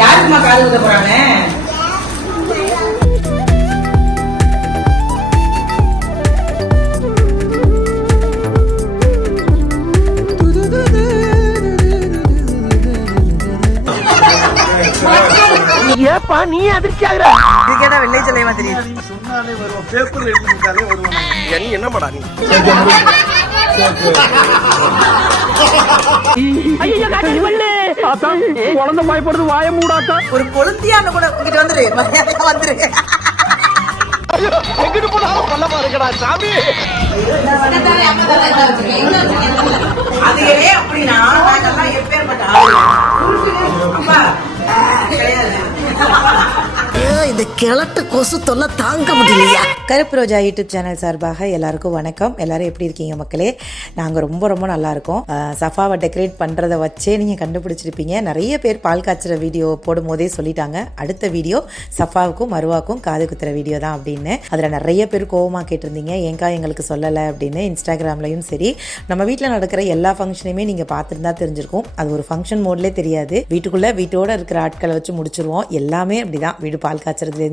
யாருக்குமா காது குத்த போறாங்க? ஏப்பா நீ அதிர்ச்சி ஆகுற? இதுக்கேடா வெள்ளை தலைவா தெரியுது. சொன்னாலே வருவோம். பேப்பர்ல எழுதிட்டாலே வருவோம். நீ என்ன பண்ணா நீ? ஐயோ காட்டாடி பல்லு ஆத்தா குழந்தை பயப்படுது வாய மூடாத்தா ஒரு கொளுந்தியான்னு கூட இங்கிட்டு வந்துரு. மரியாதையா வந்துரு. எங்கிட்டு போனாலும் சாமி. அப்படின்னா நாங்கெல்லாம் எப்பேற்பட்ட இந்த கிழட்டு கொசு தொல்லை தாங்க முடியலையா? கருப்பு ரோஜா யூடியூப் சேனல் சார்பாக எல்லாருக்கும் வணக்கம். எல்லாரும் எப்படி இருக்கீங்க மக்களே? நாங்கள் ரொம்ப ரொம்ப நல்லா இருக்கோம். சஃபாவை டெக்கரேட் பண்ணுறத வச்சே நீங்கள் கண்டுபிடிச்சிருப்பீங்க. நிறைய பேர் பால் காய்ச்சுற வீடியோ போடும் போதே சொல்லிட்டாங்க. அடுத்த வீடியோ சஃபாவுக்கும் மருவாக்கும் காது குத்துற வீடியோ தான் அப்படின்னு. அதில் நிறைய பேர் கோவமாக கேட்டிருந்தீங்க. ஏங்கா எங்களுக்கு சொல்லலை அப்படின்னு. இன்ஸ்டாகிராம்லையும் சரி. நம்ம வீட்டில் நடக்கிற எல்லா ஃபங்க்ஷனையுமே நீங்கள் பார்த்துருந்தா தெரிஞ்சிருக்கும். அது ஒரு ஃபங்க்ஷன் மோட்லேயே தெரியாது. வீட்டுக்குள்ளே வீட்டோட இருக்கிற ஆட்களை வச்சு முடிச்சிருவோம். எல்லாமே அப்படிதான். வீடு பால் காய்ச்சறதுலேருந்து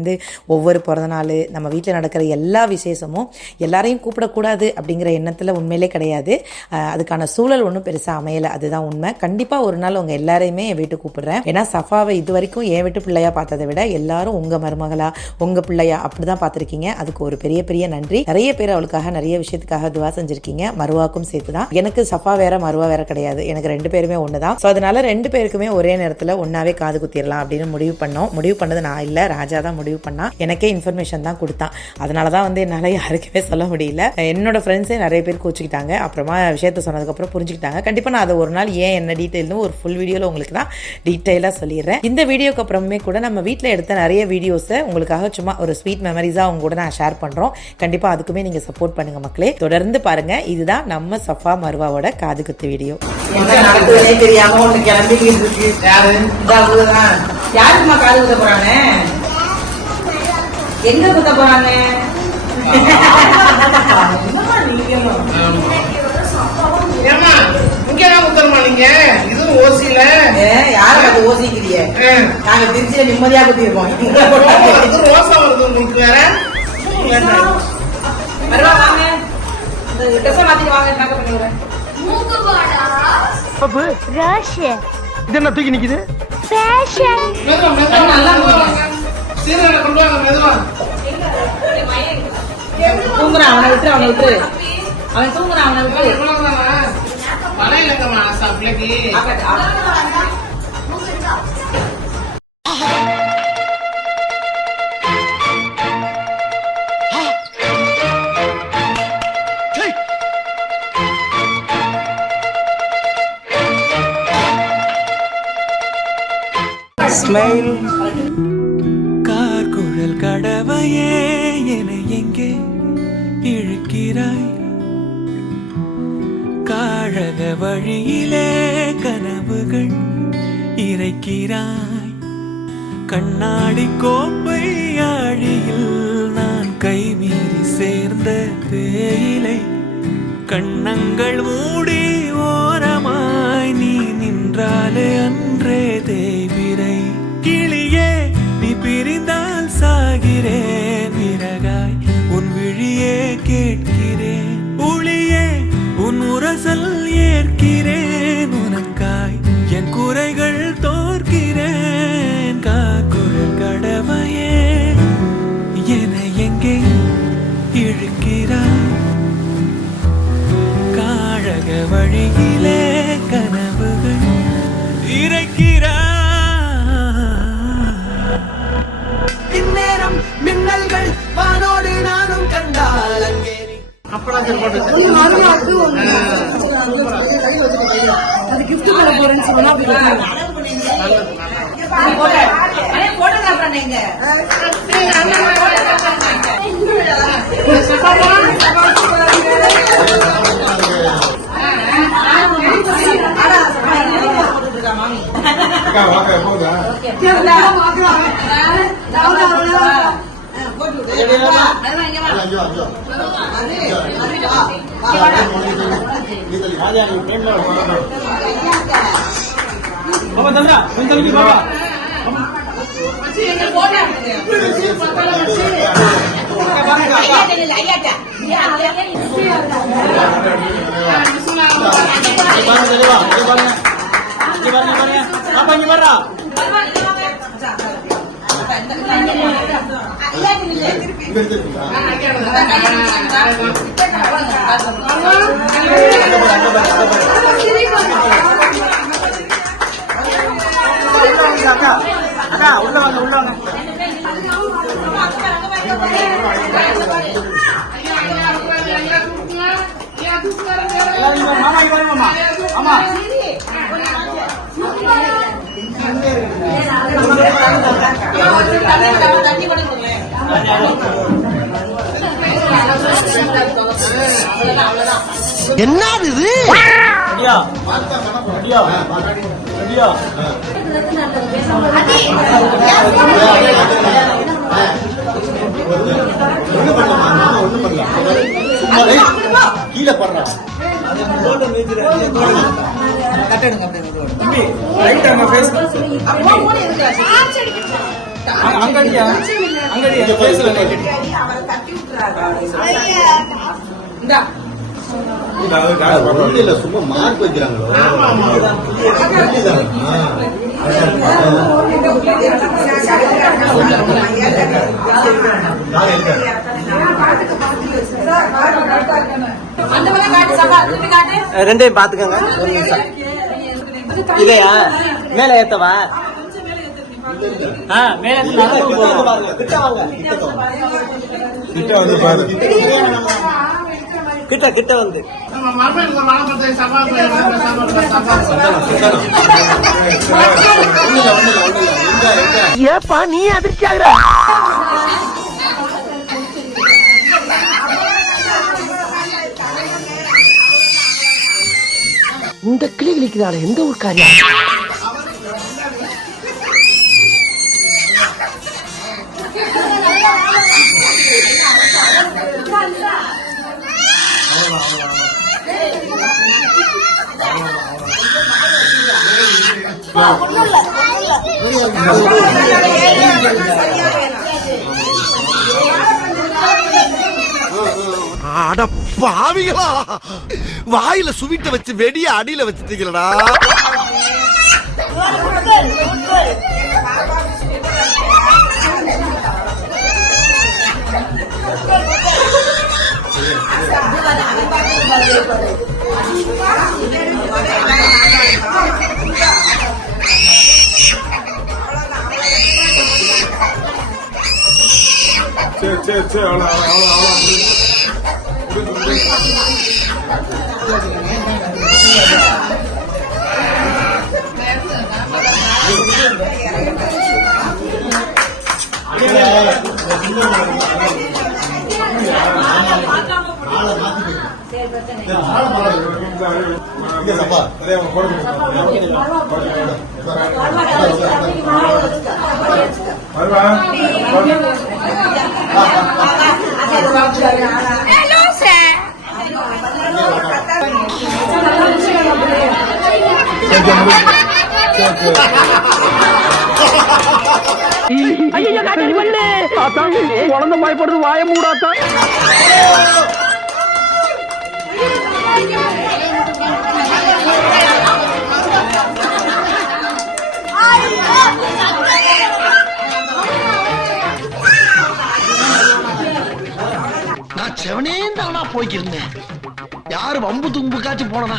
ஒவ்வொரு பிறந்தநாள் நம்ம வீட்டில் நடக்கிற எல்லா விசேஷமும் எல்லாரையும் கூப்பிடக்கூடாது அப்படிங்கிற எண்ணத்தில் உண்மையிலே கிடையாது. அதுக்கான சூழல் ஒன்றும் பெருசாக அமையலை. அதுதான் உண்மை. கண்டிப்பாக ஒரு நாள் உங்கள் எல்லாரையுமே என் வீட்டுக்கு கூப்பிடுறேன். ஏன்னா சஃபாவை இது வரைக்கும் என் வீட்டு பிள்ளையா பார்த்ததை விட எல்லாரும் உங்கள் மருமகளா உங்கள் பிள்ளையா அப்படி தான் பார்த்துருக்கீங்க. அதுக்கு ஒரு பெரிய பெரிய நன்றி. நிறைய பேர் அவளுக்காக நிறைய விஷயத்துக்காக துவா செஞ்சுருக்கீங்க. மருவாக்கும் சேர்த்து தான். எனக்கு சஃபா வேற மருவா வேற கிடையாது. எனக்கு ரெண்டு பேருமே ஒன்று தான். ஸோ அதனால ரெண்டு பேருக்குமே ஒரே நேரத்தில் ஒன்றாவே காது குத்திடலாம் அப்படின்னு முடிவு பண்ணோம். முடிவு பண்ணது நான் இல்லை. ராஜா தான் முடிவு பண்ணா எனக்கே இன்ஃபர்மேஷன் தான் கொடுத்தான். அதனால தான் வந்து என்னால் யாருக்குமே சொல்ல முடியல. என்னோட ஃப்ரெண்ட்ஸே நிறைய பேர் கோச்சிக்கிட்டாங்க. அப்புறமா விஷயத்த சொன்னதுக்கப்புறம் புரிஞ்சுக்கிட்டாங்க. கண்டிப்பாக நான் அதை ஒரு நாள் ஏன் என்ன டீட்டெயில்னு ஒரு ஃபுல் வீடியோவில் உங்களுக்கு தான் டீட்டெயிலாக சொல்லிடுறேன். இந்த வீடியோக்கு அப்புறமே கூட நம்ம வீட்டில் எடுத்த நிறைய வீடியோஸை உங்களுக்காக சும்மா ஒரு ஸ்வீட் மெமரிஸாக உங்க கூட நான் ஷேர் பண்ணுறோம் கண்டிப்பாக அதுக்குமே நீங்கள் சப்போர்ட் பண்ணுங்கள் மக்களே. தொடர்ந்து பாருங்கள் இதுதான் நம்ம சஃபா மருவாவோட காது குத்து வீடியோ தெரியாம ஒன்று கிளம்பிக்கிட்டு இருக்கு. காது குத்த போறாங்க எங்க குத்த போறாங்க? உத்தரமா நீங்க? திருச்சியில நிம்மதியா குத்திருப்போம் இது ரோசா வருது உங்களுக்கு வேற. இது என்ன தூக்கி நிக்குது? நல்லா. சீரனை கொண்டு வாங்க மெதுவா தூங்குறான் அவனை விட்டு அவனை விட்டு அவன் தூங்குறான் அவனை விட்டு இவ்வளவுதானா வலையிலங்கம்மா ஆசா பிள்ளைக்கு ஆகாது, கடவையே என எங்கே இழுக்கிறாய்? காழக வழியிலே கனவுகள் இறைக்கிறாய். கண்ணாடி கோப்பை ஆழியில் நான் கைமீறி சேர்ந்த தேயிலை. கண்ணங்கள் மூடி ஓரமாய் நீ நின்றாலே அன்றே உன் ஏற்கிறேன் உனக்காய். என் குறைகள் தோற்கிறேன். காக்குழல் கடவையே என எங்கே இழுக்கிறாய்? காழக வழியிலே போட்டு. போட்டோகிராஃபர் அண்ணே எங்க? போட்டுட்டு இருக்கா மாமி. போட்டு விடு. வா, வருவா, இங்க வா. பாப்பா தந்தா கொஞ்சம் தள்ளி பாப்பா மச்சி, எங்க போட்டா மச்சி, பத்தால என்னது இது? கீழே படுறான் கட்டடுங்க அப்படியே அங்கடியா? அங்கடியா? பேசல இல்ல சும்மா மார்க் வைக்கிறாங்களோ? திருப்பி காட்டு ரெண்டையும் பாத்துக்கோங்க இல்லையா? மேல ஏத்தவா? கிட்ட வந்து கிட்ட கிட்ட வந்து ஏப்பா நீ அதிர்ச்சி ஆகுற? இந்த கிளி கிளிக்கிறாள் எந்த ஒரு காரியம் அட பாவிகளா. வாயில சுவிட்ட வச்சு வெடிய அடியில வச்சுட்டீங்களடா. சரி Hello, sir. ஐயோ காய்ச்சல் பண்ணு அதான் குழந்தை பயப்படுறது வாய மூடாத்தா நான் செவனே தானா போய்க்கிருந்தேன். யாரு வம்பு தும்பு காய்ச்சி போனனா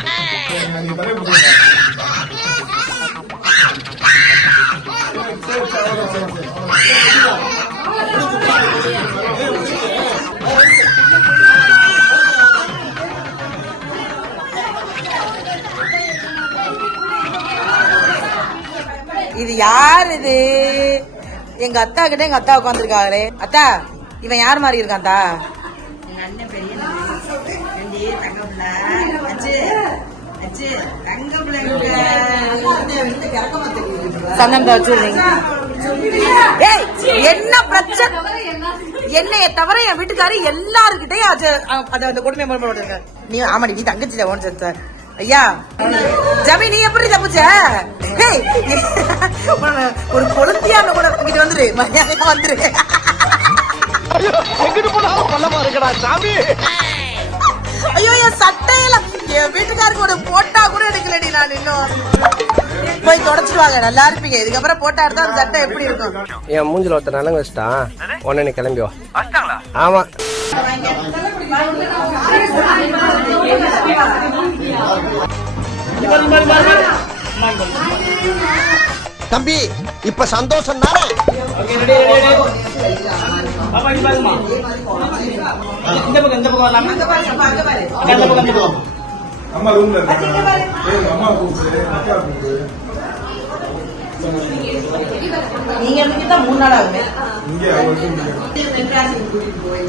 இது யார் இது? எங்க அத்தா கிட்ட எங்க அத்தா உட்காந்துருக்காங்களே அத்தா இவன் யார் மாதிரி இருக்கான்டா சந்தனம் வச்சுருந்தீங்க ஏய் என்ன பிரச்சனை என்னைய தவிர என் வீட்டுக்காரர் எல்லாருக்கிட்டையும் அது அது அந்த கொடுமை பண்ணுறாங்க நீ ஆமாடி நீ தங்கச்சியில ஓன் செத்த ஐயா ஜமி நீ எப்படி தப்பிச்ச ஒரு கொளுத்தியான கூட இங்கிட்டு வந்துரு மரியாதையா வந்துரு எங்கிட்டு போனாலும் பள்ளமா இருக்கடா சாமி. ஐயோ என் சட்டையில என் வீட்டுக்காருக்கு ஒரு போட்டா கூட எடுக்கலடி நான் இன்னும். போய் தொடச்சிட்டு வாங்க நல்லா இருப்பீங்க. இதுக்கப்புறம் போட்டா எடுத்தா அந்த சட்டை எப்படி இருக்கும்? என் மூஞ்சில ஒருத்தர் நலங்கு வச்சுட்டான் உடனே நீ கிளம்பி வா. ஆமா. தம்பி இப்ப சந்தோஷம் தானே அம்மா ரூம்ல இருக்காங்க ஏய், அம்மா கூப்பிடு அக்கா கூப்பிடு நீங்க இருந்துட்டு மூணு நாள் ஆகுமே இங்க கூட்டிட்டு போய்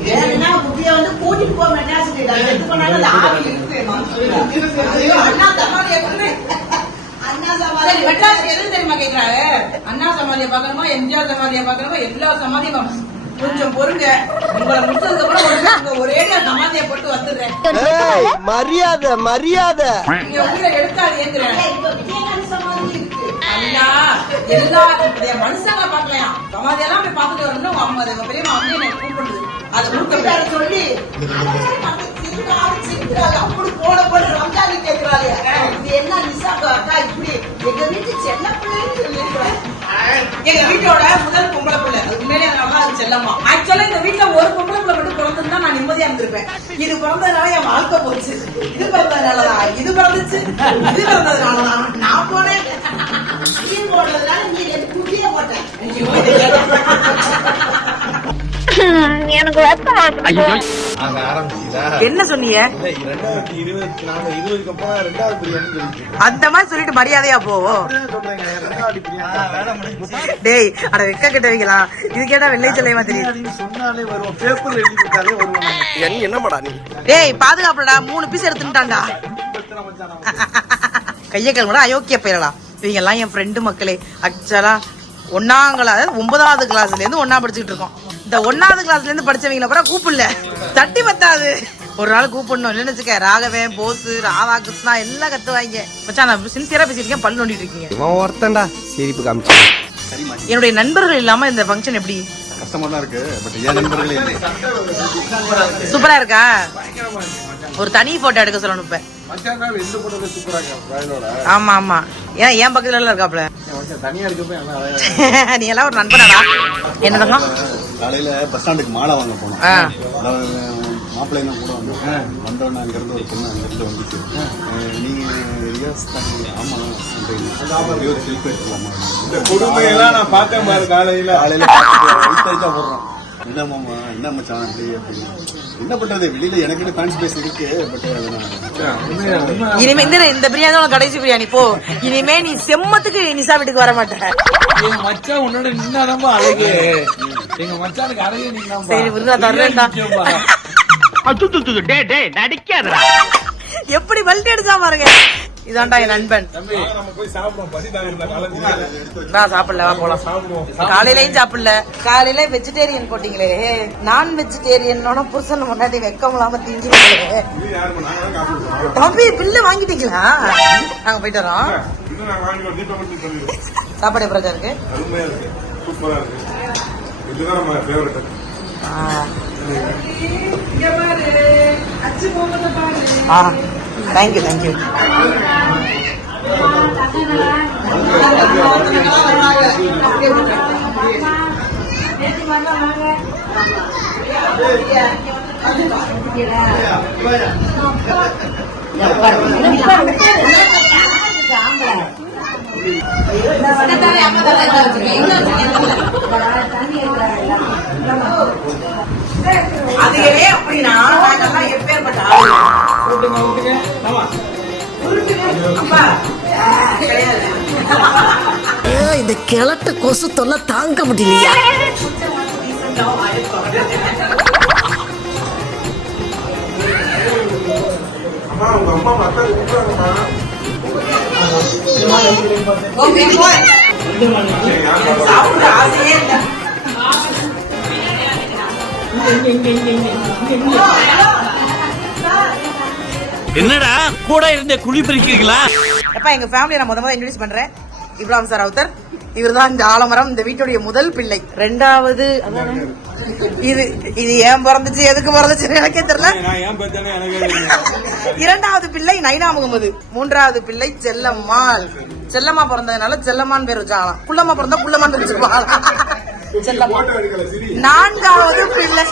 வேணும்னா குட்டிய வந்து கூட்டிட்டு போ மெட்ராஸுக்கு நான் எது பண்ணாலும் ஆவி இருக்கு. அண்ணா சமாதியை கொண்டு. சரி, எது தெரியுமா கேக்குறாங்க அண்ணா சமாதியை பார்க்கணுமா? எம்ஜிஆர் சமாதியை பார்க்கணுமா? எல்லா சமாதியும். கொஞ்சம் பொறுங்க. உங்களை முடிச்சதுக்கு அப்புறம் ஒரு நாள் ஒரேடியா சமாதியை போட்டு வந்துடுறேன். மரியாதை மரியாதை. நீங்க எல்லா மனுஷங்க பாக்கலையா சமாதியெல்லாம் போய் பார்த்துட்டு வரணும். வந்து கூப்பிடுது. அதை சொல்லி அப்படி போட போட ரம்ஜானி இது என்ன நிசாக்கு அக்கா இப்படி எங்க வீட்டு செல்ல பிள்ளைன்னு எங்க வீட்டோட முதல் பொம்பளை பிள்ளை. அது உண்மையிலே நல்லா அது செல்லம்மா. ஆக்சுவலா இந்த வீட்டுல ஒரு பொம்பளை பிள்ளை மட்டும் பிறந்திருந்தா நான் நிம்மதியா இருந்திருப்பேன். இது பிறந்ததுனால என் வாழ்க்கை போச்சு. இது பிறந்ததுனாலதான். இது பிறந்துச்சு. இது பிறந்ததுனாலதான். நான் போனேன். நீ போடுறதுனால நீ எனக்கு குட்டியே போட்டேன். எனக்கு என்ன சொன்னீங்க? அந்த மாதிரி சொல்லிட்டு மரியாதையா போவோம் டேய் அட வெக்க கட்டுவீங்களா? இது கேட்டா வெள்ளை நாங்க. நீ என்னமாடா நீ? டேய் பாதுகாப்புடா மூணு பீஸ் எடுத்துட்டான்டா கைய கழுவுடா. அயோக்கிய போயிடலாம் இவங்க எல்லாம் என் ஃப்ரெண்டு மக்களே. ஆக்சுவலா ஒன்னாம் கிளாஸ் ஒன்பதாவது கிளாஸ்ல இருந்து ஒன்னா படிச்சுட்டு இருக்கோம். இந்த ஒன்னாவது கிளாஸ்ல இருந்து படிச்சவங்கள கூட கூப்பிடல. தட்டி பத்தாது. ஒரு நாள் கூப்பிடணும். இல்லைன்னு வச்சுக்க ராகவன் போஸ் ராதா கிருஷ்ணா எல்லாம் கத்துவாங்க. மச்சான் நான் சின்சியரா பேசிட்டு பல்லு நோண்டிட்டு இருக்கீங்க. இவன் ஒருத்தன்டா. சிரிப்பு காமிச்சு. என்னுடைய நண்பர்கள் இல்லாம இந்த ஃபங்க்ஷன் எப்படி? கஷ்டமா இருக்கு பட் என் நண்பர்களே இல்லை சூப்பரா இருக்கா? ஒரு தனி போட்டோ எடுக்க சொல்லணும் இப்ப. ஆமா ஆமா. ஏன் என் பக்கத்துல எல்லாம் இருக்காப்ல நீ எல்லாம் ஒரு நண்பனாடா? என்னதான் காலையில பஸ் ஸ்டாண்டுக்கு மாலை வாங்க போனோம். மாப்பிள்ளை என்ன கூட வந்து வந்தோடனே அங்கிருந்து ஒரு பொண்ணு அங்கிருந்து வந்துச்சு. நீங்க ரியாஸ்? ஆமா அப்படியே ஒரு செல்ஃபி எடுத்துக்கலாமா? இந்த கொடுமையெல்லாம் நான் பார்த்தேன் பாரு காலையில. காலையில போடுறோம். என்ன மாமா என்ன மச்சான் அப்படி அப்படின்னு என்ன பண்றது? வெளியில எனக்கு ஃபேன் ஸ்பேஸ் இருக்கு பட் இனிமே இந்த இந்த பிரியாணி உனக்கு கடைசி பிரியாணி போ. இனிமே நீ செம்மத்துக்கு நிசா வீட்டுக்கு வர மாட்டேன் எங்க மச்சான் உன்னோட நின்னாதான்பா அழகு. எங்க மச்சானுக்கு அழகு நீங்க சரி விருதா தர்றேன்டா. டே டே நடிக்காதடா. எப்படி வல்ட்டி அடிச்சா பாருங்க. இதான்டா என் நண்பன். நான் சாப்பிடல வா போலாம். காலையிலயும் சாப்பிடல. காலையில வெஜிடேரியன் போட்டீங்களே. நான் வெஜிடேரியனோட புருஷன் முன்னாடி வெக்கம் இல்லாம கொடுத்தோம். தம்பி பில்லு வாங்கிட்டீங்களா? நாங்க போயிட்டு வரோம். சாப்பாடு எப்படி இருக்கு? அருமையா ஆ தேங்க்யூ தேங்க்யூ அதுகளே அப்படின்னா நாங்கெல்லாம் எப்பேற்பட்ட ஆளு அப்பா. கிடையாது. ஐயோ, இந்த கிழட்டு கொசு தொல்லை தாங்க முடியலையா? சாப்பிட ஆசையே இல்லை. என்னடா? கூட இருந்த குழி பறிக்கிறீங்களா? அப்பா எங்க ஃபேமிலியை நான் முத முதல்ல இன்ட்ரடியூஸ் பண்றேன். இப்ராஹிம் சார் அவுத்தர் இவர்தான் இந்த ஆலமரம் இந்த வீட்டுடைய முதல் பிள்ளை. ரெண்டாவது? இது இது ஏன் பிறந்துச்சு? எதுக்கு பிறந்துச்சு? எனக்கே தெரியல. இரண்டாவது பிள்ளை நைனா முகமது. மூன்றாவது பிள்ளை செல்லம்மாள். செல்லம்மா பிறந்ததுனால செல்லம்மான் பேர் வச்சாங்களாம். குள்ளம்மா பிறந்தா குள்ளம்மான் பேர் செல்லம்மா நான்காவது பிள்ளை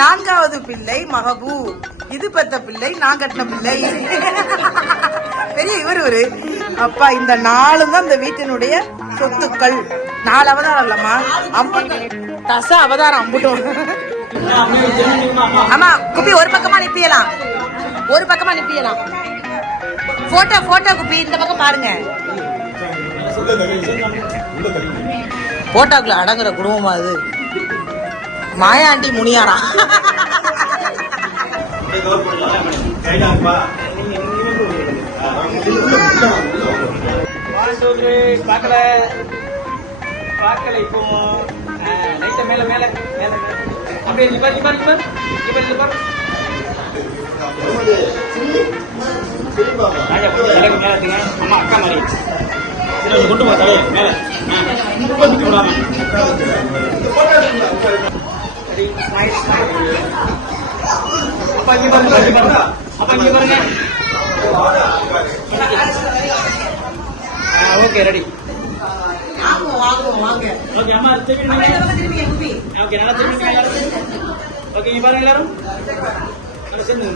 நான்காவது பிள்ளை மகபூ இது பெத்த பிள்ளை நான் கட்டின பிள்ளை. பெரிய இவர் இவரு. அப்பா இந்த நாலும் தான் இந்த வீட்டினுடைய சொத்துக்கள். நாலு அவதாரம் இல்லம்மா. தச அவதாரம் அம்புட்டும் ஆமா குப்பி ஒரு பக்கமா நிப்பியலாம். ஒரு பக்கமா நிப்பியலாம். போட்டோ போட்டோ குப்பி இந்த பக்கம் பாருங்க. போட்டாக்குள்ள அடங்குற குடும்பமா அது மாயாண்டி முனியாரா பார்க்கல பார்க்கல இப்போ லைட்ட மேல மேல மேல அப்படியே லிபர் லிபர் லிபர் லிபர் லிபர் ராஜா மேல அம்மா அக்கா மாதிரி இதை கொண்டு போ தலையை மேல கொஞ்சம் விடாம சரி, இங்க பாருங்க. இங்க இங்க பாருங்க ஓகே ரெடி ஓகே அம்மா திரும்பி ஓகே நல்லா திரும்பி எல்லாரும் ஓகே இங்க பாருங்க எல்லாரும் நல்லா சேர்ந்து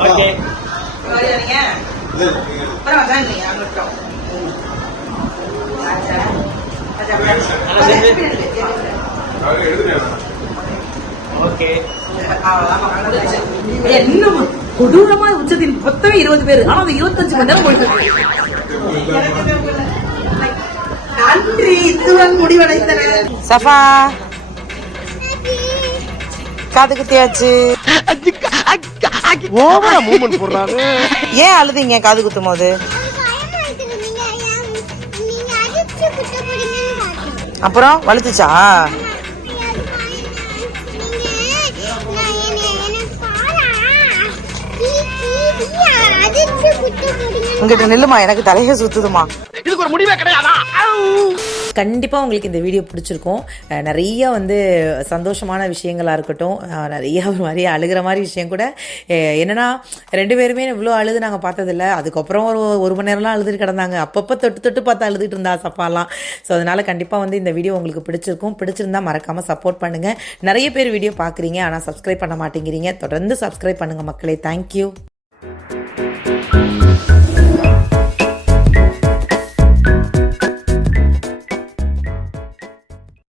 ஓகே அப்புறம் அதான் அங்கிட்டோம் என்ன கொடூரமா உச்சத்தில் மொத்தமே இருபது பேர். ஆனா அது இருபத்தஞ்சு மணி நேரம் போயிட்டு நன்றி இத்துடன் முடிவடைந்தன சஃபா. காது குத்தியாச்சு. ஓவரா மூமெண்ட் போடுறாரு ஏன் அழுதீங்க காது குத்தும் போது? அப்புறம் வலுத்துச்சா? உங்ககிட்ட நில்லுமா எனக்கு தலைய சுத்துதுமா. இதுக்கு ஒரு முடிவே கிடையாதா? கண்டிப்பாக உங்களுக்கு இந்த வீடியோ பிடிச்சிருக்கும். நிறைய வந்து சந்தோஷமான விஷயங்களாக இருக்கட்டும். நிறைய ஒரு மாதிரி அழுகிற மாதிரி விஷயம் கூட. என்னன்னா ரெண்டு பேருமே இவ்வளோ அழுது நாங்கள் பார்த்ததில்ல. அதுக்கப்புறம் ஒரு ஒரு மணி நேரம்லாம் அழுதுட்டு கிடந்தாங்க. அப்பப்போ தொட்டு தொட்டு பார்த்து அழுதுட்டு இருந்தா சப்பாலாம். ஸோ அதனால கண்டிப்பாக வந்து இந்த வீடியோ உங்களுக்கு பிடிச்சிருக்கும். பிடிச்சிருந்தா மறக்காமல் சப்போர்ட் பண்ணுங்கள் நிறைய பேர் வீடியோ பார்க்குறீங்க ஆனால் சப்ஸ்கிரைப் பண்ண மாட்டேங்கிறீங்க. தொடர்ந்து சப்ஸ்கிரைப் பண்ணுங்கள் மக்களே. தேங்க்யூ